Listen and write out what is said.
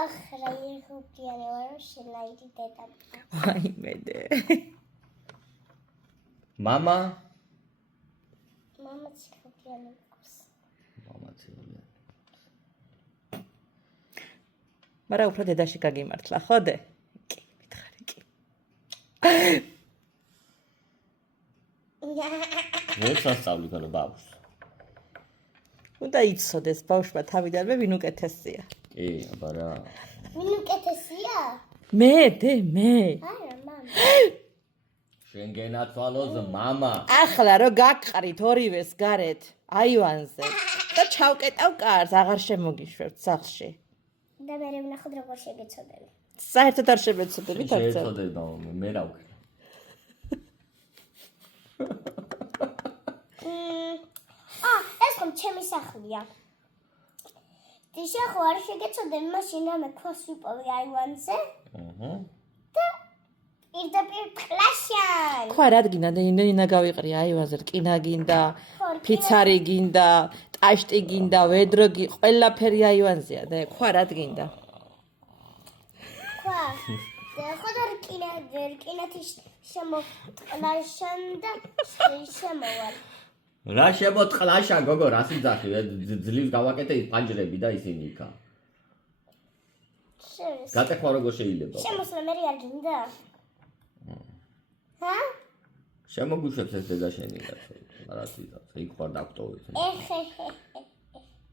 ახრა იხუქიანი ვარ შენაირი დედა. ვაიმედე. მამა მამაც იხუქიანი ყავს. მამაცია. მაგრამ უფრო დედაში გაგიმართლა, ხოდე? კი, მითხარი კი. ვერ სასწავლი ქონა ბავშვს. უნდა იცოდეს ბავშვმა თავიდანვე ვინ უკეთესია. კი, აბა რა. ვინ უკეთესია? მე. არა, მამა. შენ გენაცვალოს მამა. ახლა რო გაგყრით ორივეს გარეთ აივანზე და ჩავკეტავ კარს, აღარ შემოგიშვებთ სახლში. და მე ვნახოთ როგორ შეგეცოდები. საერთოდ არ შემეცოდები თქო. შეეცოდება მე რა ვქნა. ეს ხომ ჩემი სახლია. დიშახო არ შეგეცოდები, მაშინ რამე ქვას ვიპოვე აივანზე. და პირდაპირ კლასიან. ხო რა გინდა ნინა გავიყრი აივანზე, რკინა გინდა, ფიცარი გინდა, ტაშტი გინდა, ვედრო გინდა, ყველაფერი აივანზეა და ხო რა გინდა. ხვა. და ხოდა რკინათი შემოყლაშან და შემოვალ. რა შემოწყლაშა გოგო რას იძახი ძლივს გავაკეთე ფანჯრები და ისინი იქა. გატეხვა როგორ შეიძლება? შემოსვლა მე არ გინდა? ჰა? შემოგუშვებს ეს დედა შენი რა თქმა უნდა. იქ ხარ დაკტოვეთ. ეხე.